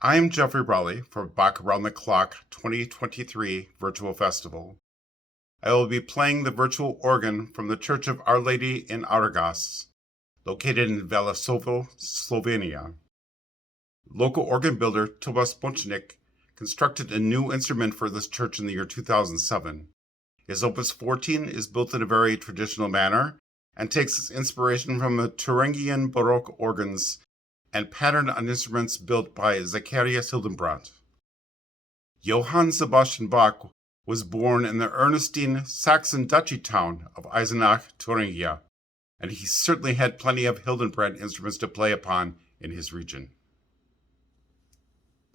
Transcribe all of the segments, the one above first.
I'm Jeffrey Raleigh from Bach-Around-the-Clock 2023 Virtual Festival. I will be playing the virtual organ from the Church of Our Lady in Adergas, located in Velesovo, Solvenia. Local organ builder Tomaš Močnik constructed a new instrument for this church in the year 2007. His Opus 14 is built in a very traditional manner and takes its inspiration from the Thuringian Baroque organs and patterned on instruments built by Zacharias Hildenbrandt. Johann Sebastian Bach was born in the Ernestine Saxon duchy town of Eisenach, Thuringia, and he certainly had plenty of Hildenbrandt instruments to play upon in his region.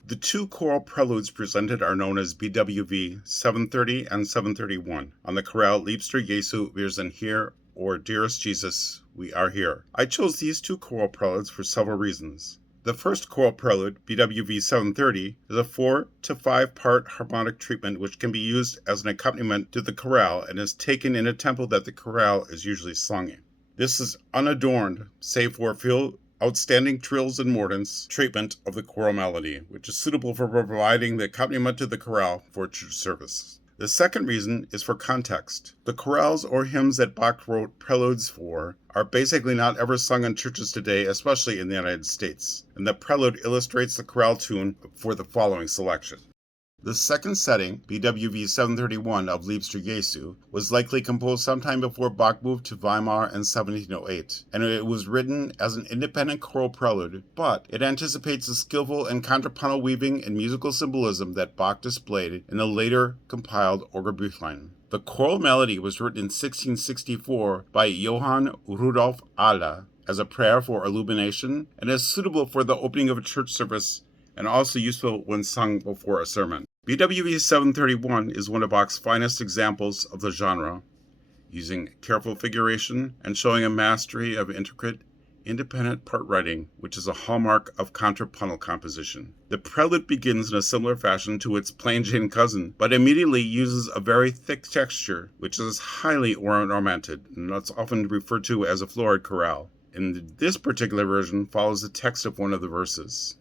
The two choral preludes presented are known as BWV 730 and 731 on the chorale Liebster Jesu, wir sind hier, or Dearest Jesus, we are here. I chose these two choral preludes for several reasons. The first choral prelude, BWV 730, is a 4 to 5 part harmonic treatment which can be used as an accompaniment to the chorale and is taken in a tempo that the chorale is usually sung in. This is unadorned, save for a few outstanding trills and mordents treatment of the choral melody, which is suitable for providing the accompaniment to the chorale for church service. The second reason is for context. The chorales or hymns that Bach wrote preludes for are basically not ever sung in churches today, especially in the United States, and the prelude illustrates the chorale tune for the following selection. The second setting, BWV 731 of Liebster Jesu, was likely composed sometime before Bach moved to Weimar in 1708, and it was written as an independent choral prelude, but it anticipates the skillful and contrapuntal weaving and musical symbolism that Bach displayed in the later compiled Orgelbüchlein. The choral melody was written in 1664 by Johann Rudolf Alle as a prayer for illumination and is suitable for the opening of a church service and also useful when sung before a sermon. BWV 731 is one of Bach's finest examples of the genre, using careful figuration and showing a mastery of intricate, independent part writing, which is a hallmark of contrapuntal composition. The prelude begins in a similar fashion to its plain Jane cousin, but immediately uses a very thick texture, which is highly ornamented, and that's often referred to as a Florid Chorale. And this particular version follows the text of one of the verses.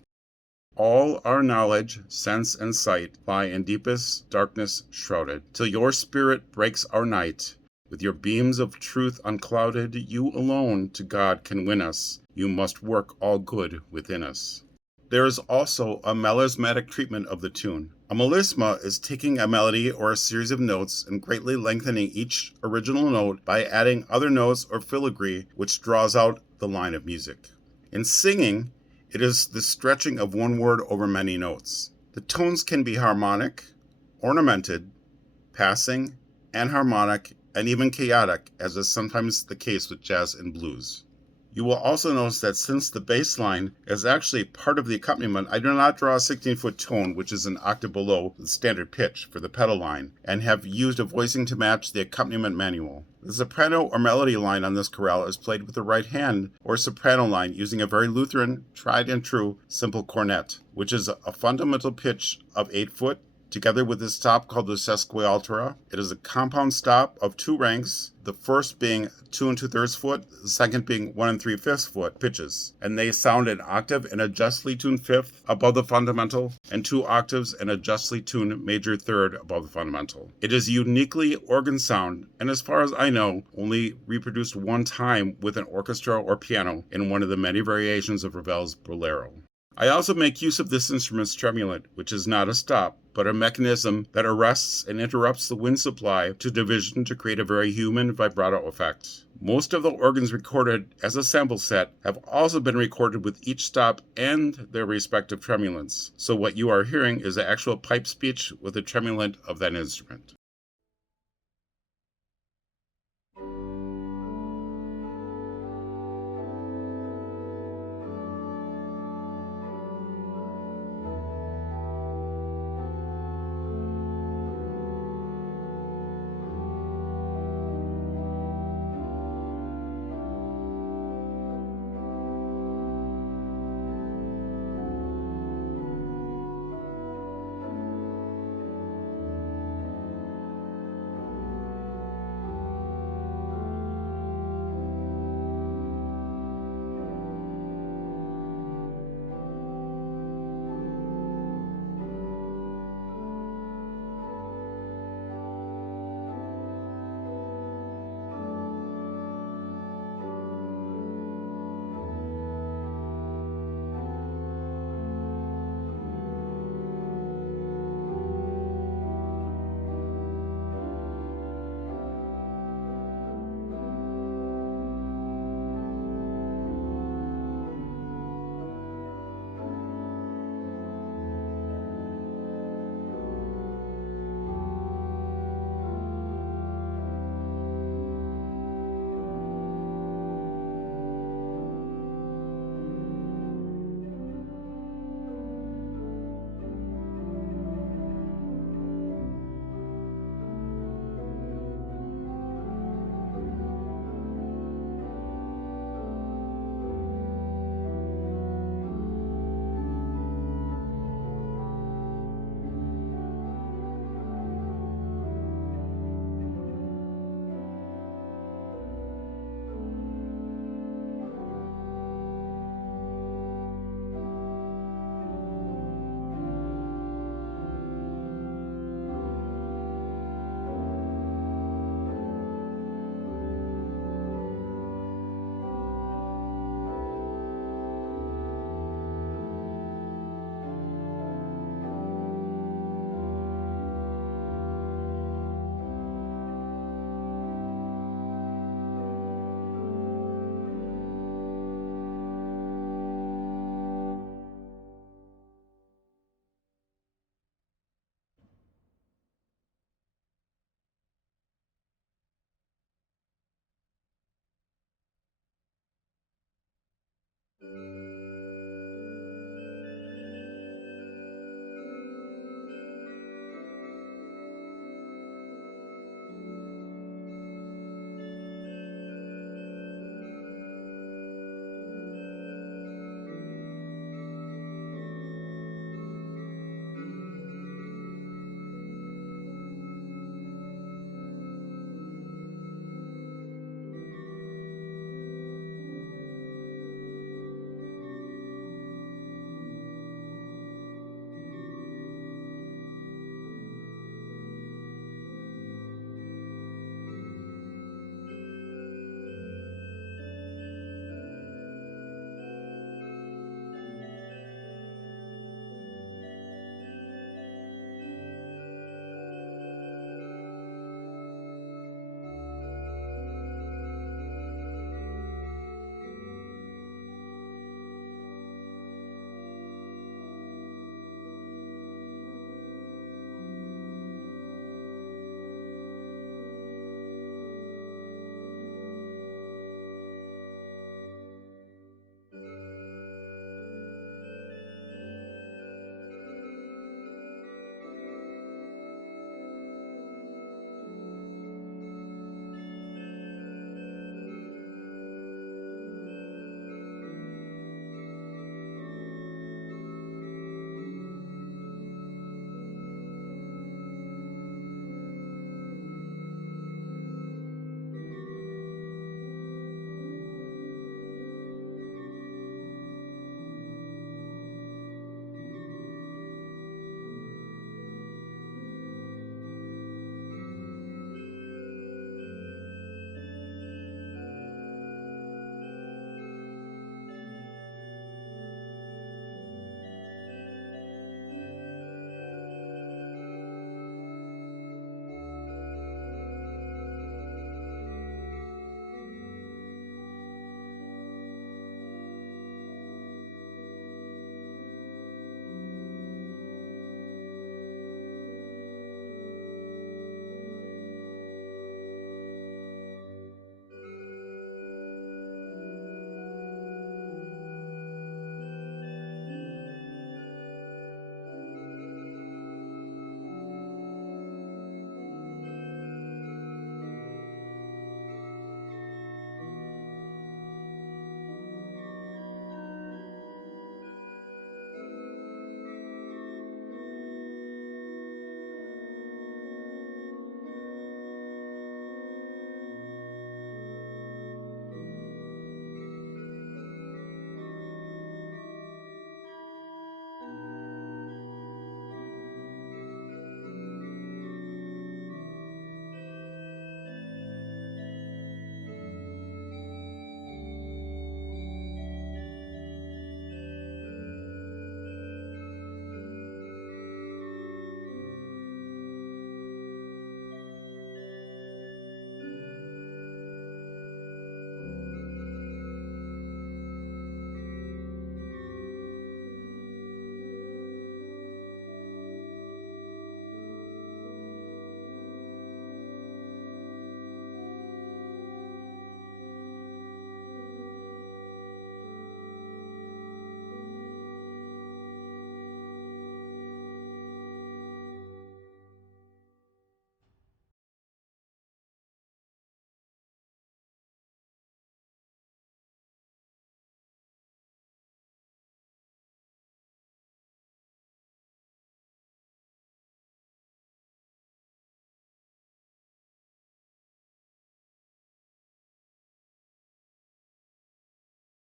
All our knowledge, sense, and sight lie in deepest darkness shrouded, till your spirit breaks our night. With your beams of truth unclouded, you alone to God can win us. You must work all good within us. There is also a melismatic treatment of the tune. A melisma is taking a melody or a series of notes and greatly lengthening each original note by adding other notes or filigree, which draws out the line of music. In singing, it is the stretching of one word over many notes. The tones can be harmonic, ornamented, passing, anharmonic, and even chaotic, as is sometimes the case with jazz and blues. You will also notice that since the bass line is actually part of the accompaniment, I do not draw a 16-foot tone, which is an octave below the standard pitch for the pedal line, and have used a voicing to match the accompaniment manual. The soprano or melody line on this chorale is played with the right hand or soprano line using a very Lutheran, tried and true, simple cornet, which is a fundamental pitch of 8 foot, together with a stop called the sesquialtera. It is a compound stop of 2 ranks, the first being 2 2/3 foot, the second being 1 3/5 foot pitches, and they sound an octave and a justly tuned fifth above the fundamental, and 2 octaves and a justly tuned major third above the fundamental. It is uniquely organ sound, and as far as I know, only reproduced one time with an orchestra or piano in one of the many variations of Ravel's Bolero. I also make use of this instrument's tremulant, which is not a stop, but a mechanism that arrests and interrupts the wind supply to division to create a very human vibrato effect. Most of the organs recorded as a sample set have also been recorded with each stop and their respective tremulants, so what you are hearing is the actual pipe speech with the tremulant of that instrument.